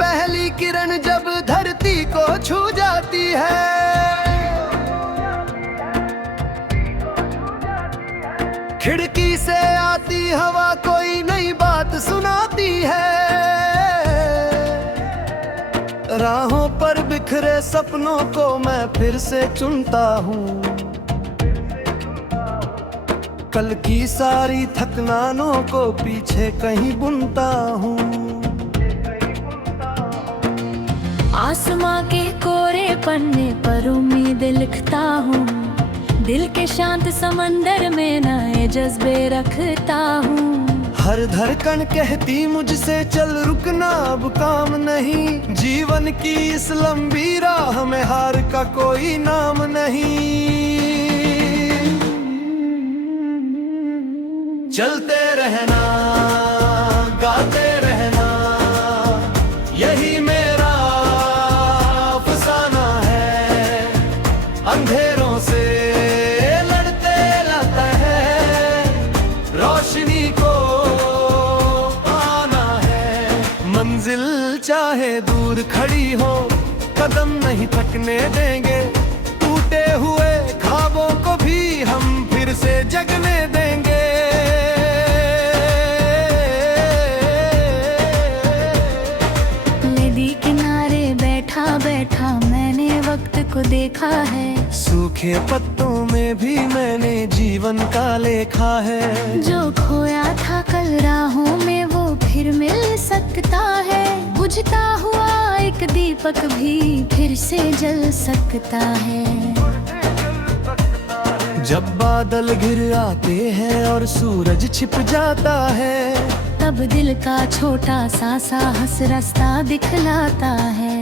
पहली किरण जब धरती को छू जाती है, खिड़की से आती हवा कोई नई बात सुनाती है। राहों पर बिखरे सपनों को मैं फिर से चुनता हूँ, कल की सारी थकनानों को पीछे कहीं बुनता हूँ। आसमां के कोरे पन्ने पर उम्मीद लिखता हूँ, दिल के शांत समंदर में नए जज्बे रखता हूँ। हर धड़कन कहती मुझसे चल रुकना अब काम नहीं, जीवन की इस लंबी राह में हार का कोई नाम नहीं। चलते रहना गाते रहना यही मेरा अफसाना है, अंधेरों से लड़ते लाता है, रोशनी को पाना है। मंजिल चाहे दूर खड़ी हो कदम नहीं थकने देंगे, टूटे हुए ख्वाबों को भी हम फिर से जगने देंगे। बैठा मैंने वक्त को देखा है, सूखे पत्तों में भी मैंने जीवन का लेखा है। जो खोया था कल राहों में वो फिर मिल सकता है, बुझता हुआ एक दीपक भी फिर से जल सकता है। जब बादल घिर आते हैं और सूरज छिप जाता है, तब दिल का छोटा सा साहस रास्ता दिखलाता है।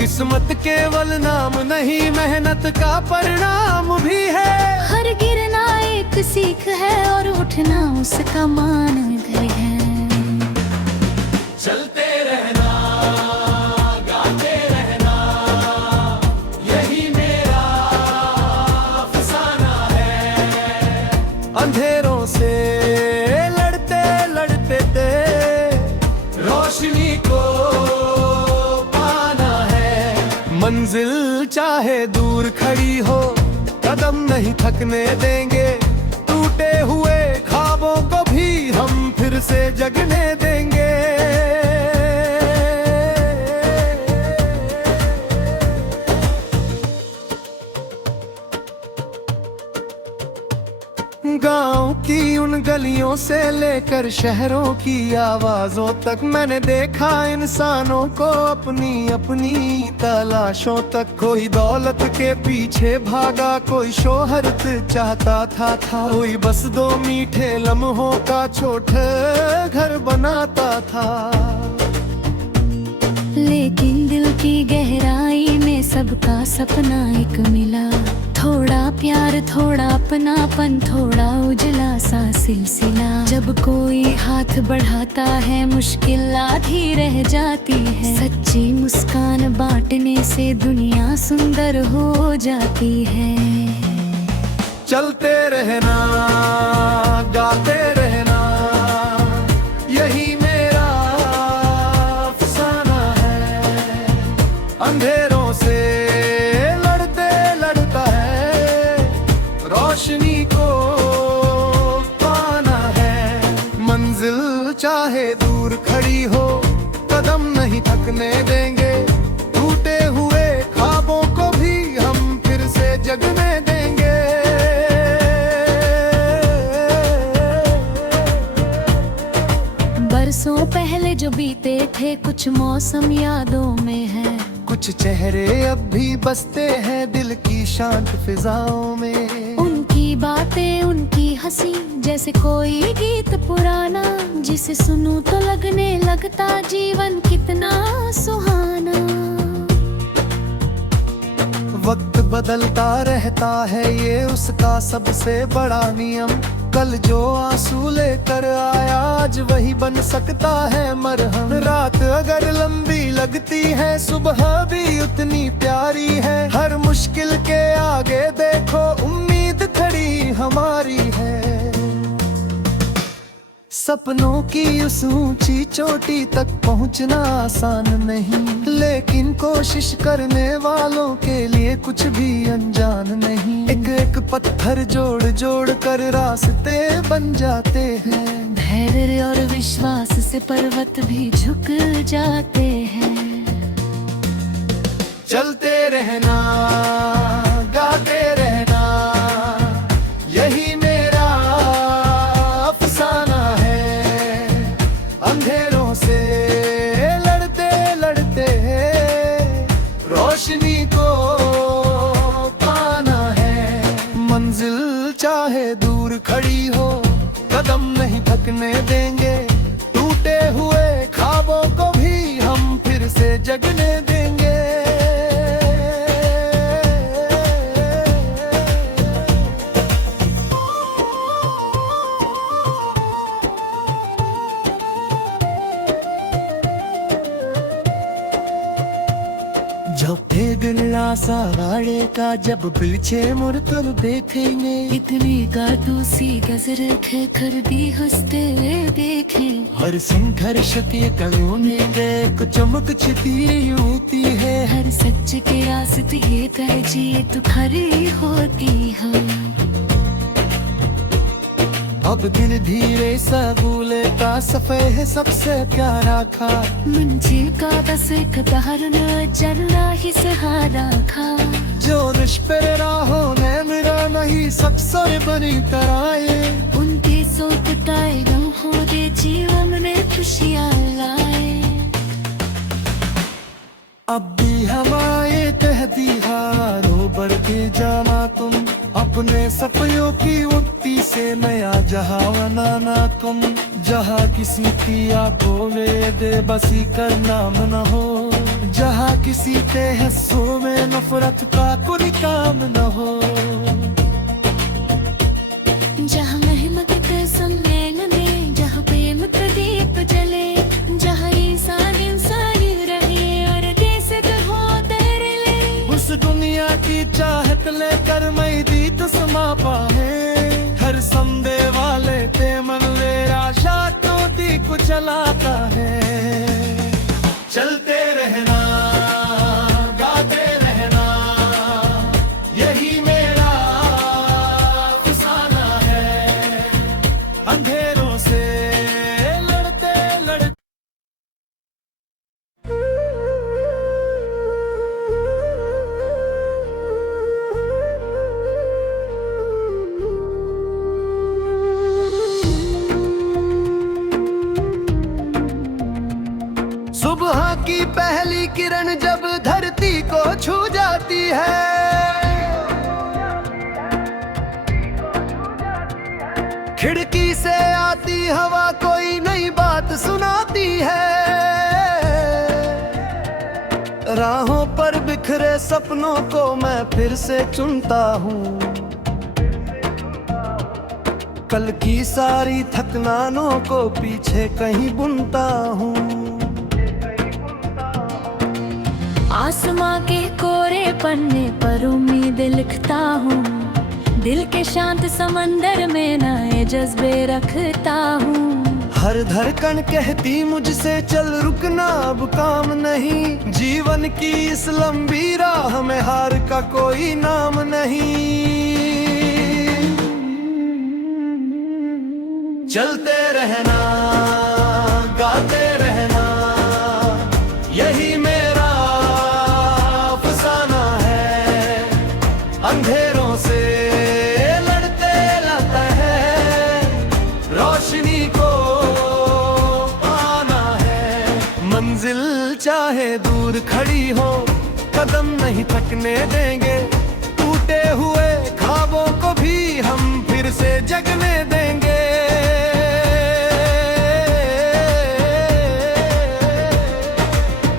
किस्मत केवल नाम नहीं मेहनत का परिणाम भी है, हर गिरना एक सीख है और उठना उसका मानदंड है। चलते रहना गाते रहना यही मेरा अफसाना है, अंधेरों से लड़ते लड़ते थे रोशनी को मंजिल चाहे दूर खड़ी हो कदम नहीं थकने देंगे, टूटे हुए ख्वाबों को भी हम फिर से जगने देंगे। गांव की उन गलियों से लेकर शहरों की आवाजों तक मैंने देखा इंसानों को अपनी अपनी तलाशों तक। कोई दौलत के पीछे भागा, कोई शोहरत चाहता था, कोई बस दो मीठे लम्हों का छोटा घर बनाता था। लेकिन दिल की गहराई में सबका सपना एक मिला, थोड़ा प्यार थोड़ा अपनापन थोड़ा उजला सा सिलसिला। जब कोई हाथ बढ़ाता है मुश्किल आधी रह जाती है, सच्ची मुस्कान बांटने से दुनिया सुंदर हो जाती है। चलते रहना गाते रहना यही मेरा अफसाना है, अंधेरों से रोशनी को पाना है। मंजिल चाहे दूर खड़ी हो कदम नहीं थकने देंगे, टूटे हुए ख्वाबों को भी हम फिर से जगने देंगे। बरसों पहले जो बीते थे कुछ मौसम यादों में है, कुछ चेहरे अब भी बसते हैं दिल की शांत फिजाओं में। उनकी बातें उनकी हंसी जैसे कोई गीत पुराना, जिसे सुनूं तो लगने लगता जीवन कितना सुहाना। वक्त बदलता रहता है ये उसका सबसे बड़ा नियम, कल जो आंसू लेकर आया आज वही बन सकता है मरहम। रात अगर लंबी लगती है सुबह भी उतनी प्यारी है, हर मुश्किल के आगे देखो उम्मीद खड़ी हमारी है। सपनों की उस ऊंची चोटी तक पहुंचना आसान नहीं, लेकिन कोशिश करने वालों के लिए कुछ भी अनजान नहीं। एक एक पत्थर जोड़ जोड़ कर रास्ते बन जाते हैं। धैर्य और विश्वास से पर्वत भी झुक जाते हैं। चलते रहना, गाते रहना, यही मेरा अफसाना है। अंधेरों से लड़ते लड़ते रोशनी को पाना है। मंजिल चाहे दूर खड़ी हो, कदम नहीं थकने देंगे। टूटे हुए ख्वाबों को भी हम फिर से जगने देंगे। जब तेगला साड़े का जब पीछे मुड़कर देखेंगे, इतनी गातूसी गजर कर भी हंसते देखे। हर संघर्ष के कड़ों में एक चमक छिपी होती है। हर सच के रास्ते ये तरजीह तो खरी होती है। अब दिल धीरे सा भूले का सफेद है सबसे प्यारा खा। मंजिल का बस एक उदाहरण चलना ही सहारा खा। जो रिश्ते राहों ने मेरा नहीं सक्सर बनी कराए। उनके सोचताए लम्हों दे जीवन में खुशियाँ लाए। अब भी हमारे तहती हारों पर के जाना तुम। अपने सपनों की उक्ति से नया जहां बनाना तुम। जहां किसी की आंखों में बेबसी कर नाम न हो। जहां किसी के हिस्सों में नफरत का कोई काम न हो। जहाँ मेहनत के सम्मेलन में, जहाँ प्रेम का दीप जले। जहाँ इंसान इंसानी रहे और देश हो तेरे ले। उस दुनिया की चाहत लेकर मैं दी तो समा पाए। हर संदे वाले ते मन ले आशा तो दी को चलाता है। चलते रहना, गाते रहना, यही मेरा अफसाना है। अंधेरों से लड़ते लड़ते सुबह की पहली किरण जब धरती को छू जाती है। खिड़की से आती हवा कोई नई बात सुनाती है। राहों पर बिखरे सपनों को मैं फिर से चुनता हूँ। कल की सारी थकानों को पीछे कहीं बुनता हूँ। आसमां के कोरे पन्ने पर उम्मीद लिखता हूँ। दिल के शांत समंदर में नए जज्बे रखता हूँ। हर धड़कन कहती मुझसे चल रुकना अब काम नहीं। जीवन की इस लंबी राह में हार का कोई नाम नहीं। चलते रहना, गाते रहना, यही मेरा अफसाना है। अंधेरों से लड़ते लड़ता है, रोशनी को पाना है। मंजिल चाहे दूर खड़ी हो, कदम नहीं थकने देंगे। टूटे हुए ख्वाबों को भी हम फिर से जगने देंगे।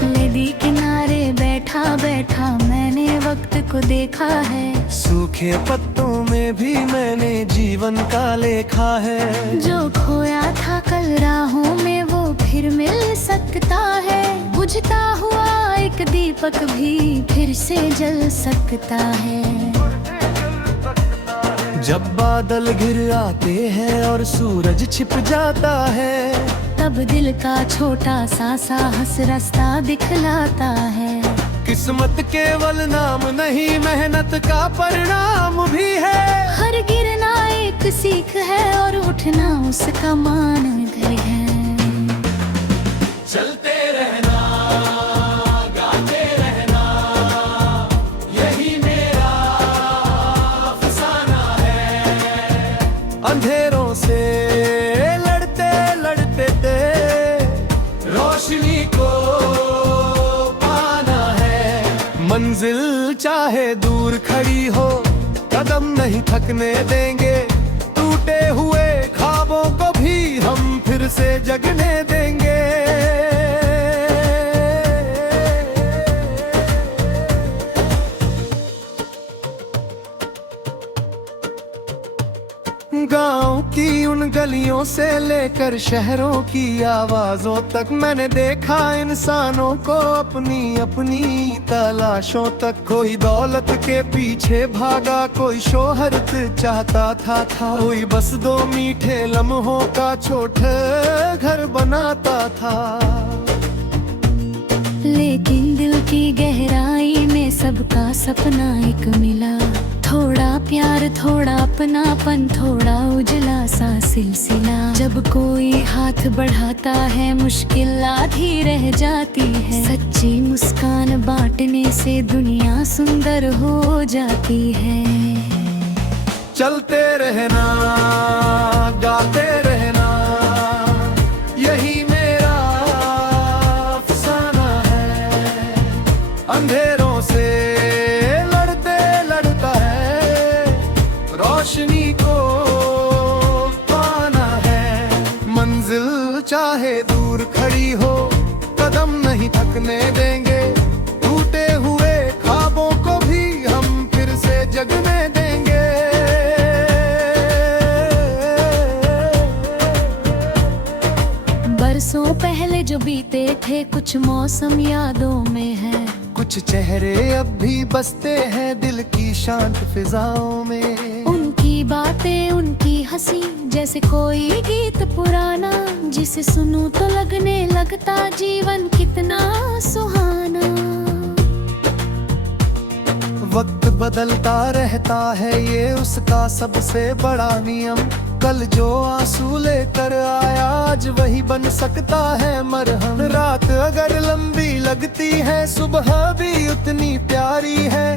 नदी किनारे बैठा बैठा मैंने वक्त को देखा है। सूखे पत्तों में भी मैंने जीवन का लेखा है। जो खोया था कल राहों में वो फिर मिल सकता है। बुझता हुआ एक दीपक भी फिर से जल सकता है। जब बादल घिर आते हैं और सूरज छिप जाता है, तब दिल का छोटा सा साहस रास्ता दिखलाता है। किस्मत केवल नाम नहीं, मेहनत का परिणाम भी है। हर गिरना एक सीख है और उठना उसका मानदंड है। चलते रहना, गाते रहना, यही मेरा अफसाना है। अंधेरों से लड़ते लड़ते थे, रोशनी को पाना है। मंजिल चाहे दूर खड़ी हो, कदम नहीं थकने देंगे। टूटे हुए ख्वाबों को भी हम फिर से जगने देंगे। गांव की उन गलियों से लेकर शहरों की आवाजों तक, मैंने देखा इंसानों को अपनी अपनी तलाशों तक। कोई दौलत के पीछे भागा, कोई शोहरत चाहता था, कोई बस दो मीठे लम्हों का छोटा घर बनाता था। लेकिन दिल की गहराई में सबका सपना एक मिला। थोड़ा प्यार, थोड़ा अपनापन, थोड़ा उजला सा सिलसिला। जब कोई हाथ बढ़ाता है, मुश्किल आधी रह जाती है। सच्ची मुस्कान बांटने से दुनिया सुंदर हो जाती है। चलते रहना, गाते रहना, यही मेरा अफसाना है। अंधेरों से लड़ते लड़ता है, रोशनी को पाना है। मंजिल चाहे दूर खड़ी हो, कदम नहीं थकने देंगे। टूटे हुए ख्वाबों को भी हम फिर से जगने देंगे। बरसों पहले जो बीते थे, कुछ मौसम यादों में है। कुछ चेहरे अब भी बसते हैं दिल की शांत फिजाओं में। उनकी बातें, उनकी हंसी जैसे कोई गीत पुराना, जिसे सुनूं तो लगने लगता जीवन कितना सुहाना। वक्त बदलता रहता है, ये उसका सबसे बड़ा नियम। कल जो आंसू लेकर आया, आज वही बन सकता है मरहम। रात अगर लंबी लगती है, सुबह भी उतनी प्यारी है।